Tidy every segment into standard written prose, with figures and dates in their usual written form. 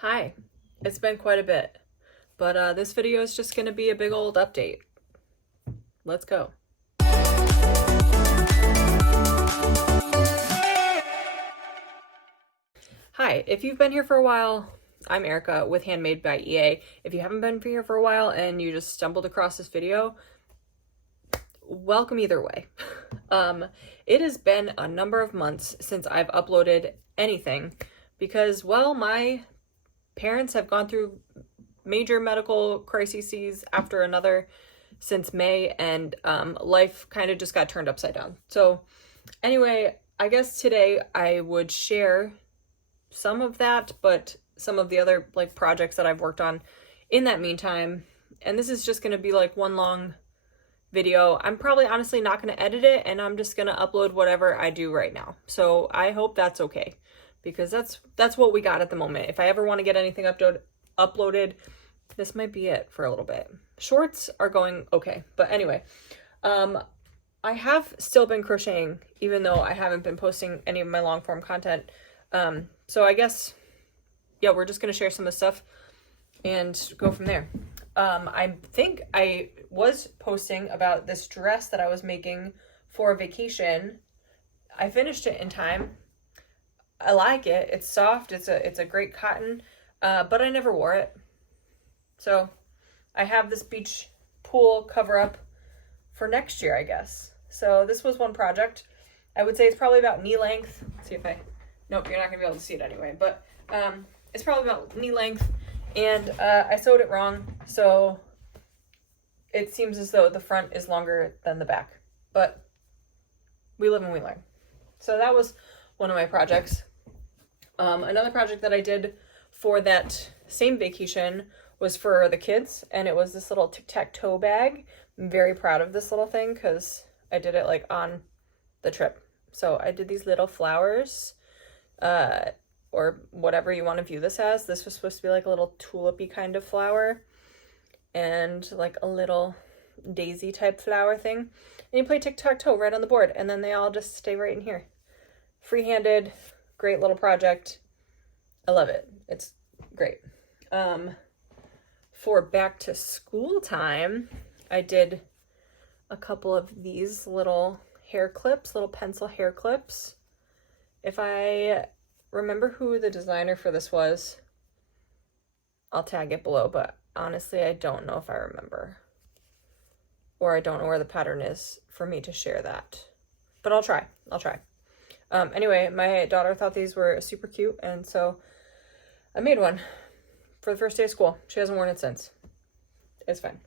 Hi, it's been quite a bit, but this video is just going to be a big old update. Let's go. Hi, if you've been here for a while, I'm Erica with Handmade by EA. If you haven't been here for a while and you just stumbled across this video, welcome either way. It has been a number of months since I've uploaded anything because, well, my parents have gone through major medical crises after another since May, and life kind of just got turned upside down. So anyway, I guess today I would share some of that, but some of the other projects that I've worked on in that meantime. And this is just going to be like one long video. I'm probably honestly not going to edit it, and I'm just going to upload whatever I do right now. So I hope that's okay, because that's what we got at the moment. If I ever want to get anything uploaded, this might be it for a little bit. Shorts are going okay, but anyway, I have still been crocheting even though I haven't been posting any of my long form content. So I guess, yeah, we're just gonna share some of the stuff and go from there. I think I was posting about this dress that I was making for a vacation. I finished it in time. I like it. It's soft. It's a great cotton, but I never wore it. So I have this beach pool cover up for next year, I guess. So this was one project. I would say it's probably about knee length. Let's see if nope, you're not gonna be able to see it anyway, but it's probably about knee length, and I sewed it wrong, so it seems as though the front is longer than the back, but we live and we learn. So that was one of my projects. Another project that I did for that same vacation was for the kids, and it was this little tic-tac-toe bag. I'm very proud of this little thing because I did it on the trip. So I did these little flowers, or whatever you want to view this as. This was supposed to be a little tulipy kind of flower and a little daisy type flower thing. And you play tic-tac-toe right on the board, and then they all just stay right in here. Free-handed, great little project. I love it. It's great. For back to school time, I did a couple of these little hair clips, little pencil hair clips. If I remember who the designer for this was, I'll tag it below, but honestly, I don't know if I remember. Or I don't know where the pattern is for me to share that. But I'll try. Anyway, my daughter thought these were super cute, and so I made one for the first day of school. She hasn't worn it since. It's fine.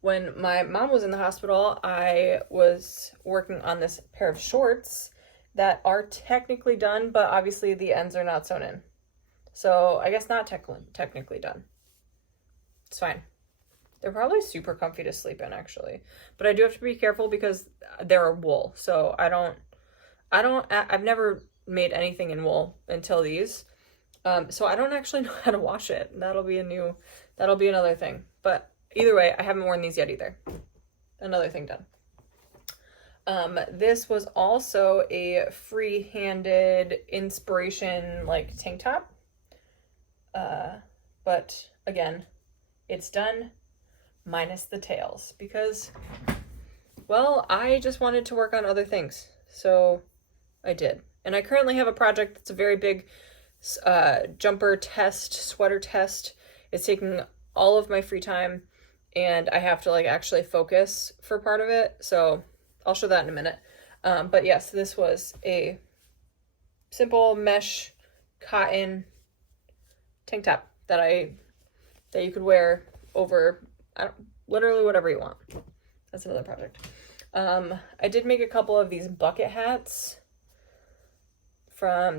When my mom was in the hospital, I was working on this pair of shorts that are technically done, but obviously the ends are not sewn in. So I guess not technically done. It's fine. They're probably super comfy to sleep in, actually. But I do have to be careful because they're wool. So I've never made anything in wool until these. So I don't actually know how to wash it. That'll be another thing. But either way, I haven't worn these yet either. Another thing done. This was also a free-handed inspiration tank top. But again, it's done minus the tails because, well, I just wanted to work on other things. So I did. And I currently have a project that's a very big jumper test, sweater test. It's taking all of my free time, and I have to actually focus for part of it. So I'll show that in a minute. But yes, this was a simple mesh cotton tank top that you could wear over literally whatever you want. That's another project. I did make a couple of these bucket hats.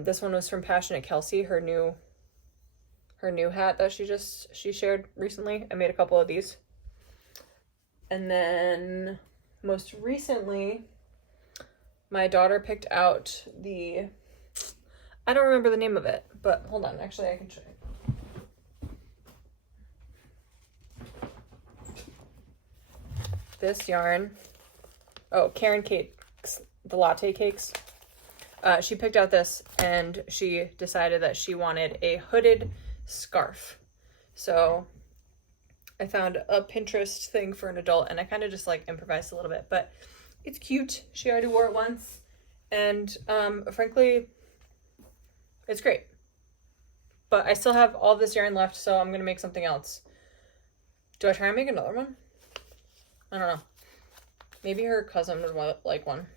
This one was from Passionate Kelsey, her new hat that she shared recently. I made a couple of these. And then most recently, my daughter picked out I don't remember the name of it, but hold on, actually I can show you. This yarn, Karen Cakes, the latte cakes. She picked out this, and she decided that she wanted a hooded scarf. So I found a Pinterest thing for an adult, and I kind of just like improvised a little bit, but it's cute. She already wore it once, and frankly, it's great. But I still have all this yarn left, so I'm gonna make something else. Do I try and make another one? I don't know. Maybe her cousin would like one.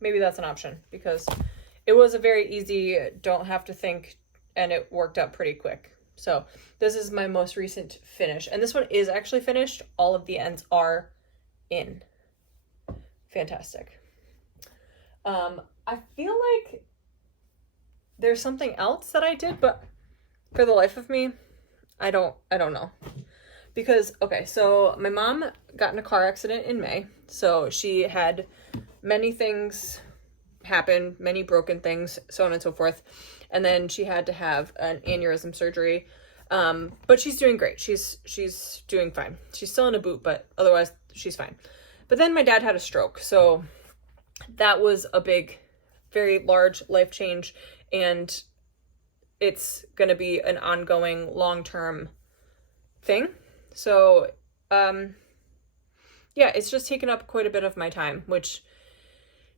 Maybe that's an option, because it was a very easy, don't have to think, and it worked out pretty quick. So this is my most recent finish, and this one is actually finished. All of the ends are in. Fantastic. I feel like there's something else that I did, but for the life of me, I don't know. Because, okay, so my mom got in a car accident in May, so she had many things happen, many broken things, so on and so forth, and then she had to have an aneurysm surgery, but she's doing great. She's doing fine. She's still in a boot, but otherwise she's fine. But then my dad had a stroke, so that was a big, very large life change, and it's gonna be an ongoing long-term thing. So, yeah, it's just taken up quite a bit of my time, which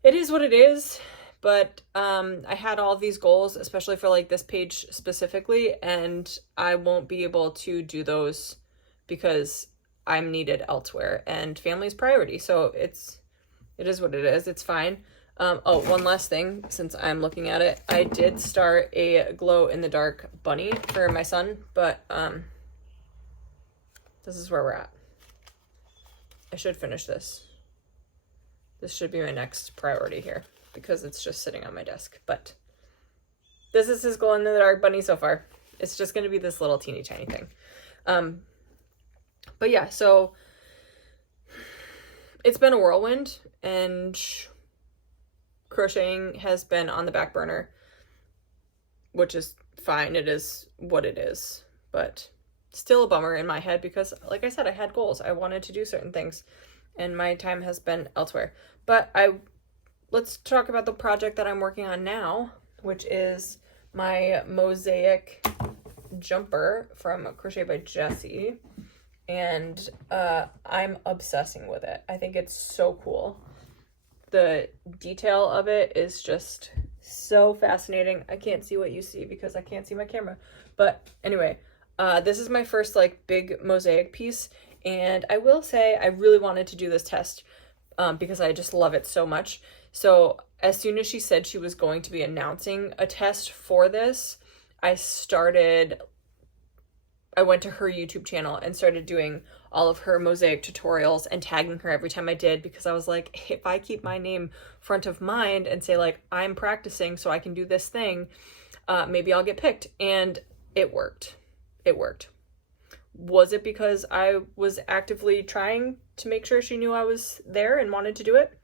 it is what it is, but I had all these goals, especially for like this page specifically, and I won't be able to do those because I'm needed elsewhere, and family is priority. So it is what it is. It's fine. Oh, one last thing, since I'm looking at it, I did start a glow-in-the-dark bunny for my son, but this is where we're at. I should finish this. This should be my next priority here, because it's just sitting on my desk. But this is his glow-in-the-dark bunny so far. It's just going to be this little teeny tiny thing. But yeah, so it's been a whirlwind, and crocheting has been on the back burner, which is fine. It is what it is, but still a bummer in my head, because like I said, I had goals. I wanted to do certain things, and my time has been elsewhere. But let's talk about the project that I'm working on now, which is my mosaic jumper from Crochet by Jessie. And I'm obsessing with it. I think it's so cool. The detail of it is just so fascinating. I can't see what you see because I can't see my camera. But anyway, this is my first like big mosaic piece, and I will say I really wanted to do this test because I just love it so much. So as soon as she said she was going to be announcing a test for this, I went to her YouTube channel and started doing all of her mosaic tutorials and tagging her every time I did, because I was like, if I keep my name front of mind and say like, I'm practicing so I can do this thing, maybe I'll get picked. And it worked. It worked. Was it because I was actively trying to make sure she knew I was there and wanted to do it?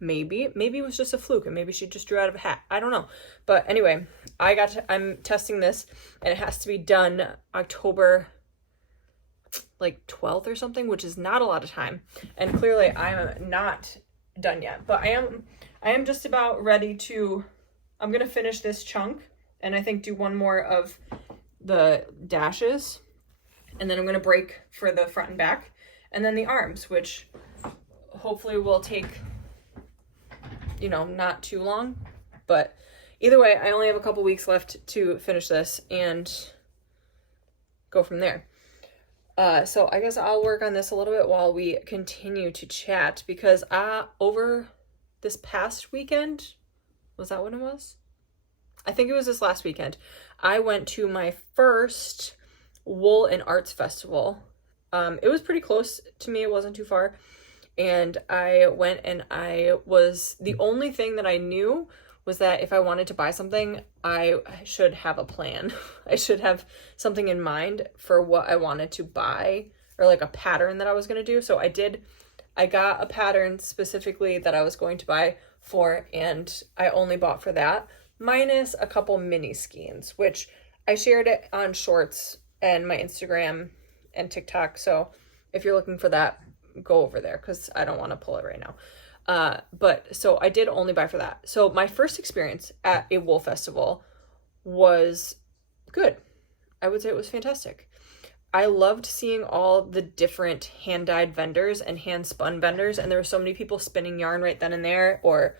Maybe. Maybe it was just a fluke, and maybe she just drew out of a hat. I don't know. But anyway, I'm testing this, and it has to be done October like 12th or something, which is not a lot of time. And clearly I'm not done yet, but I am just about ready to, I'm going to finish this chunk, and I think do one more of the dashes, and then I'm going to break for the front and back, and then the arms, which hopefully will take, you know, not too long. But either way, I only have a couple weeks left to finish this and go from there. So I guess I'll work on this a little bit while we continue to chat, because over this past weekend, was that when it was? I think it was this last weekend, I went to my first Wool and Arts Festival. It was pretty close to me. It wasn't too far. And I went, and the only thing that I knew was that if I wanted to buy something, I should have a plan. I should have something in mind for what I wanted to buy, or like a pattern that I was going to do. So I got a pattern specifically that I was going to buy for, and I only bought for that, minus a couple mini skeins, which I shared it on Shorts and my Instagram and TikTok. So if you're looking for that, go over there, because I don't want to pull it right now. But so I did only buy for that. So my first experience at a wool festival was good. I would say it was fantastic. I loved seeing all the different hand-dyed vendors and hand-spun vendors, and there were so many people spinning yarn right then and there, or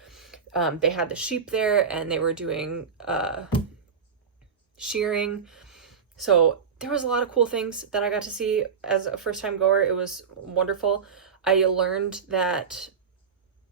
they had the sheep there and they were doing shearing. So there was a lot of cool things that I got to see as a first-time goer. It was wonderful. I learned that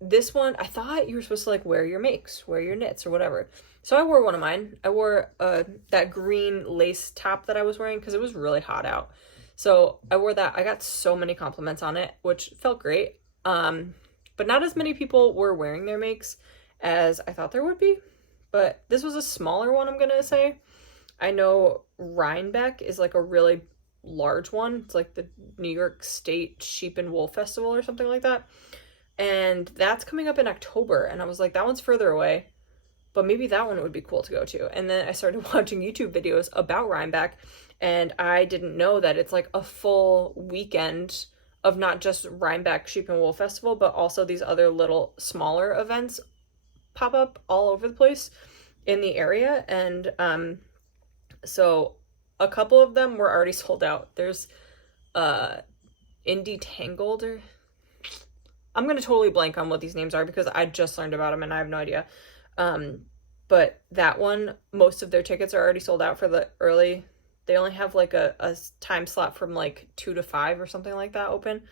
this one, I thought you were supposed to like wear your makes, wear your knits or whatever. So I wore one of mine. I wore that green lace top that I was wearing because it was really hot out. So I wore that. I got so many compliments on it, which felt great. But not as many people were wearing their makes as I thought there would be. But this was a smaller one, I'm gonna say. I know Rhinebeck is like a really large one. It's like the New York State Sheep and Wool Festival or something like that. And that's coming up in October. And I was like, that one's further away, but maybe that one would be cool to go to. And then I started watching YouTube videos about Rhinebeck, and I didn't know that it's like a full weekend of not just Rhinebeck Sheep and Wool Festival, but also these other little smaller events pop up all over the place in the area. And so a couple of them were already sold out. There's Indie Tangled, or I'm going to totally blank on what these names are because I just learned about them and I have no idea. But that one, most of their tickets are already sold out for the early. They only have like a time slot from like 2 to 5 or something like that open.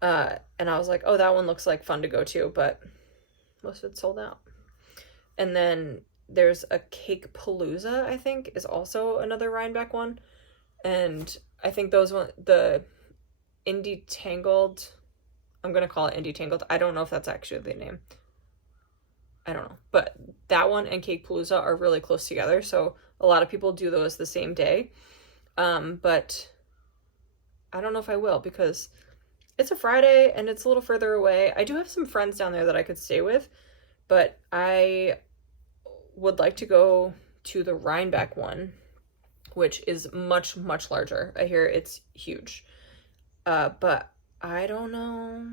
And I was like, oh, that one looks like fun to go to, but most of it's sold out. And then there's a Cake Palooza, I think, is also another Rhinebeck one. And I think those one, the Indie Tangled, I'm going to call it Indie Tangled. I don't know if that's actually the name. I don't know. But that one and Cake Palooza are really close together. So a lot of people do those the same day. But I don't know if I will because it's a Friday and it's a little further away. I do have some friends down there that I could stay with, but I would like to go to the Rhinebeck one, which is much, much larger. I hear it's huge. But I don't know.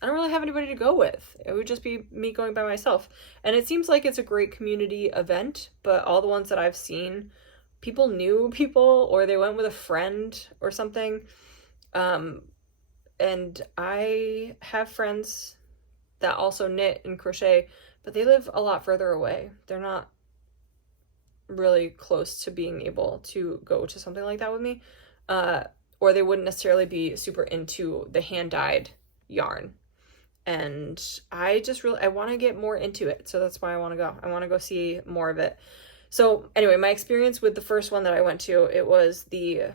I don't really have anybody to go with. It would just be me going by myself. And it seems like it's a great community event, but all the ones that I've seen, people knew people or they went with a friend or something. And I have friends that also knit and crochet, but they live a lot further away. They're not really close to being able to go to something like that with me. Or they wouldn't necessarily be super into the hand-dyed yarn. And I want to get more into it. So that's why I want to go. I want to go see more of it. So anyway, my experience with the first one that I went to, it was the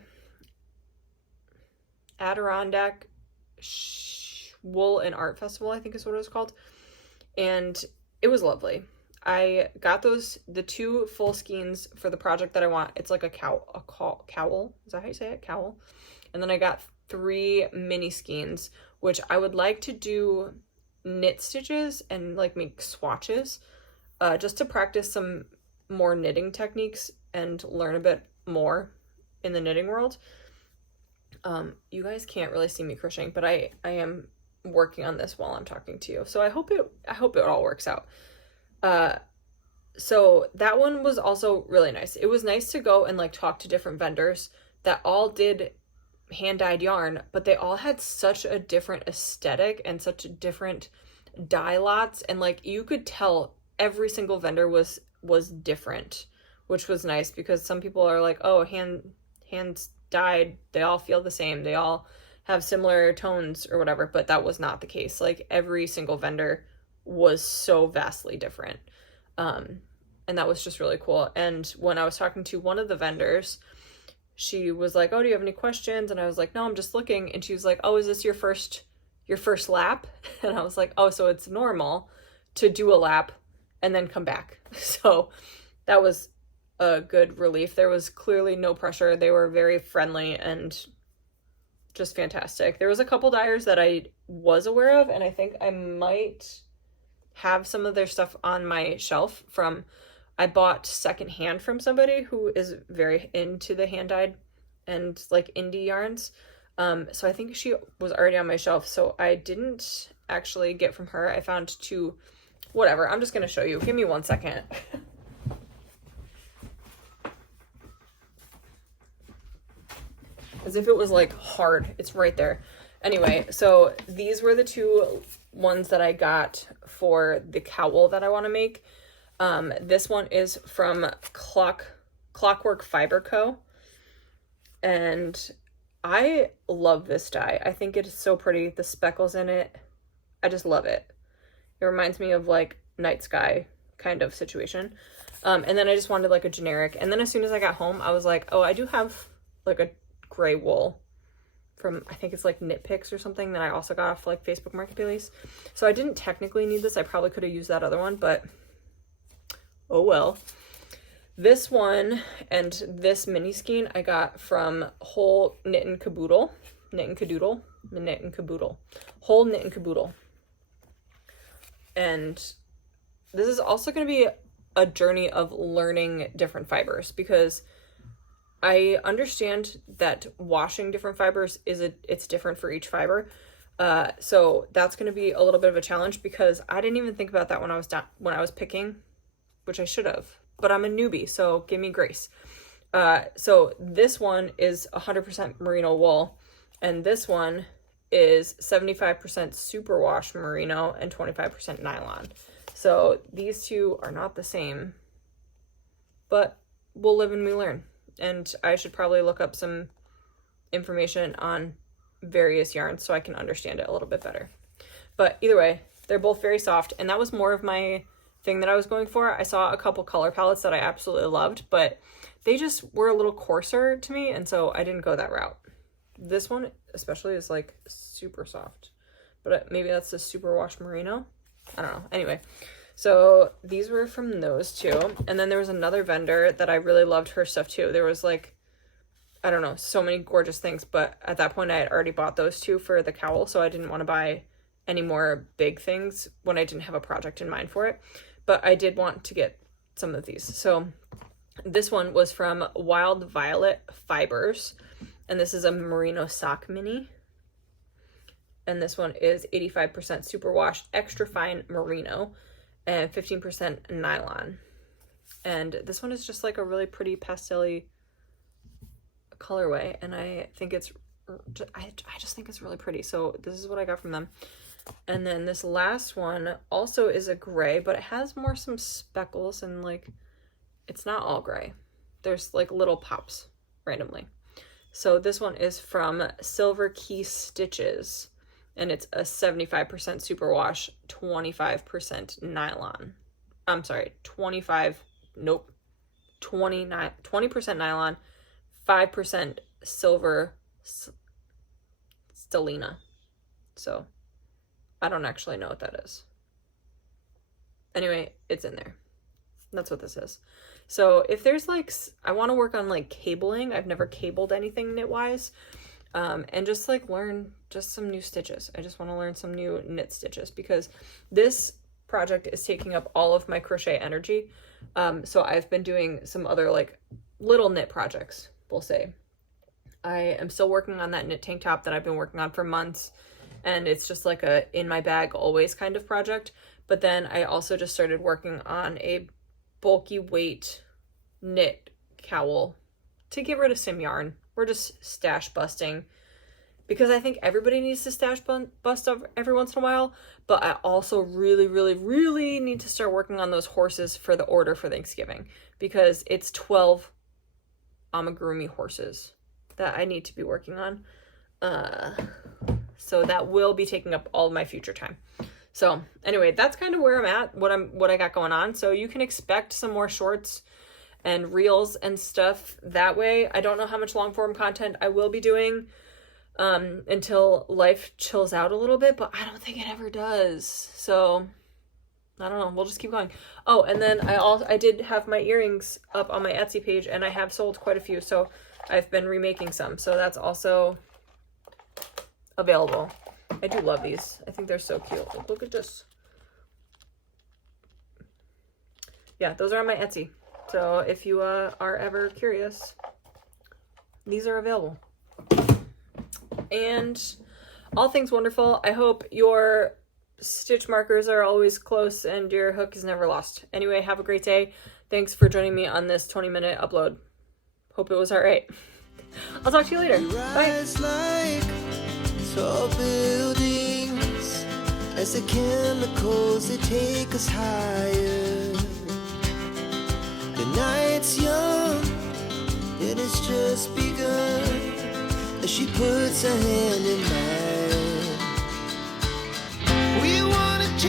Adirondack Wool and Art Festival, I think is what it was called. And it was lovely. I got the 2 full skeins for the project that I want. It's like a cowl. Is that how you say it? Cowl. And then I got 3 mini skeins, which I would like to do knit stitches and like make swatches, just to practice some more knitting techniques and learn a bit more in the knitting world. You guys can't really see me crocheting, but I am working on this while I'm talking to you. So I hope it all works out. So that one was also really nice. It was nice to go and like talk to different vendors that all did hand-dyed yarn, but they all had such a different aesthetic and such a different dye lots, and like you could tell every single vendor was different, which was nice because some people are like, oh, hands dyed, they all feel the same, they all have similar tones or whatever, but that was not the case. Like every single vendor was so vastly different, and that was just really cool. And when I was talking to one of the vendors, she was like, oh, do you have any questions? And I was like, no, I'm just looking. And she was like, oh, is this your first lap? And I was like, oh, so it's normal to do a lap and then come back. So that was a good relief. There was clearly no pressure. They were very friendly and just fantastic. There was a couple dyers that I was aware of, and I think I might have some of their stuff on my shelf from, I bought secondhand from somebody who is very into the hand-dyed and like indie yarns. So I think she was already on my shelf. So I didn't actually get from her. I found 2, whatever. I'm just going to show you. Give me 1 second. as if it was like hard. It's right there. Anyway, so these were the two ones that I got for the cowl that I want to make. This one is from Clockwork Fiber Co. And I love this die. I think it is so pretty. The speckles in it, I just love it. It reminds me of like night sky kind of situation. And then I just wanted like a generic. And then as soon as I got home, I was like, oh, I do have like a gray wool from, I think it's like Knit Picks or something that I also got off like Facebook Marketplace. So I didn't technically need this. I probably could have used that other one, but oh well. This one and this mini skein I got from Whole Knit and Caboodle. Whole Knit and Caboodle. And this is also going to be a journey of learning different fibers, because I understand that washing different fibers it's different for each fiber. So that's going to be a little bit of a challenge, because I didn't even think about that when I was picking, which I should have, but I'm a newbie, so give me grace. So this one is 100% merino wool, and this one is 75% superwash merino and 25% nylon. So these two are not the same, but we'll live and we learn. And I should probably look up some information on various yarns so I can understand it a little bit better. But either way, they're both very soft, and that was more of my thing that I was going for. I saw a couple color palettes that I absolutely loved, but they just were a little coarser to me, and so I didn't go that route. This one especially is like super soft, but maybe that's the superwash merino. I don't know. Anyway, so these were from those two. And then there was another vendor that I really loved her stuff too. There was like, I don't know, so many gorgeous things, but at that point I had already bought those two for the cowl, so I didn't want to buy any more big things when I didn't have a project in mind for it. But I did want to get some of these. So this one was from Wild Violet Fibers, and this is a merino sock mini. And this one is 85% superwash extra fine merino and 15% nylon. And this one is just like a really pretty pastel-y colorway, and I think it's, I just think it's really pretty. So this is what I got from them. And then this last one also is a gray, but it has more some speckles, and like, it's not all gray. There's like little pops randomly. So this one is from Silver Key Stitches, and it's a 75% superwash, 25% nylon. I'm sorry, 20% nylon, 5% silver stellina. So I don't actually know what that is. Anyway, it's in there. That's what this is. So if there's like, I want to work on like cabling. I've never cabled anything knit-wise. And just like learn just some new stitches. I just want to learn some new knit stitches, because this project is taking up all of my crochet energy. So I've been doing some other like little knit projects, we'll say. I am still working on that knit tank top that I've been working on for months, and it's just like a in my bag always kind of project. But then I also just started working on a bulky weight knit cowl to get rid of some yarn. We're just stash busting, because I think everybody needs to stash bust every once in a while, but I also really, really, really need to start working on those horses for the order for Thanksgiving, because it's 12 amigurumi horses that I need to be working on. So that will be taking up all of my future time. So anyway, that's kind of where I'm at, what I got going on. So you can expect some more shorts and reels and stuff that way. I don't know how much long form content I will be doing until life chills out a little bit, but I don't think it ever does. So I don't know, we'll just keep going. Oh, and then I did have my earrings up on my Etsy page, and I have sold quite a few, so I've been remaking some, so that's also available. I do love these. I think they're so cute. Look at this. Yeah, those are on my Etsy. So if you are ever curious, these are available. And all things wonderful. I hope your stitch markers are always close and your hook is never lost. Anyway, have a great day. Thanks for joining me on this 20-minute upload. Hope it was all right. I'll talk to you later. Bye. Like tall buildings, as the chemicals they take us higher. The night's young, and it's just begun, as she puts her hand in mine.